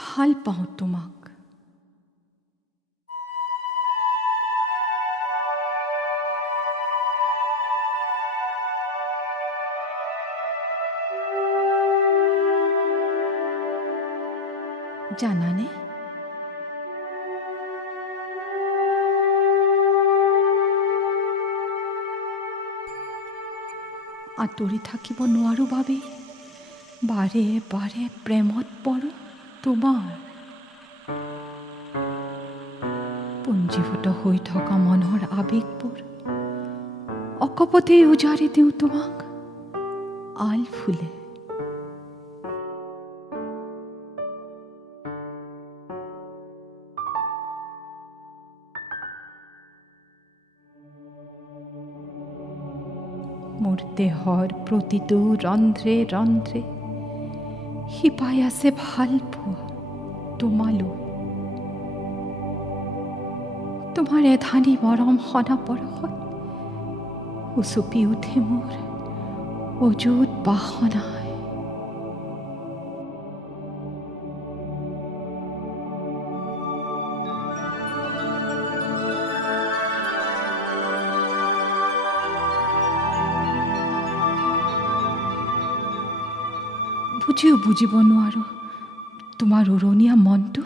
ভাল পাওঁ তোমাক। জানানে, আঁতৰি থাকিব নোৱাৰো বাবে বাৰে বাৰে প্ৰেমত পৰো তোমাৰ। পুঞ্জীভূত হৈ থকা মনৰ আৱেগবোৰ অকপতেই উজাৰি দিওঁ তোমাক আল ফুলে। মোৰ দেহৰ প্ৰতিটো ৰন্ধ্ৰে ৰন্ধ্ৰে শিপাই আছে ভাল পোৱা তোমালৈ। তোমাৰ এধানি মৰম সনা পৰশত উচপি উঠে মোৰ অযুত বাসনাই। বুজিও বুজিব নোৱাৰো তোমাৰ উৰণীয়া মনটো।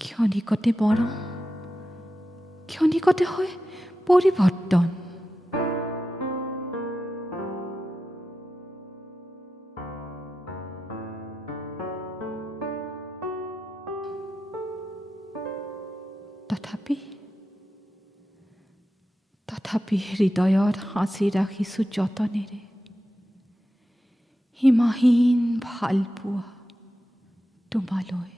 ক্ষণিকতে মৰম, ক্ষণিকতে হয় পৰিৱৰ্তন। তথাপি হৃদয়ত সাঁচি ৰাখিছোঁ যতনেৰে সীমাহীন ভাল পোৱা তোমালৈ।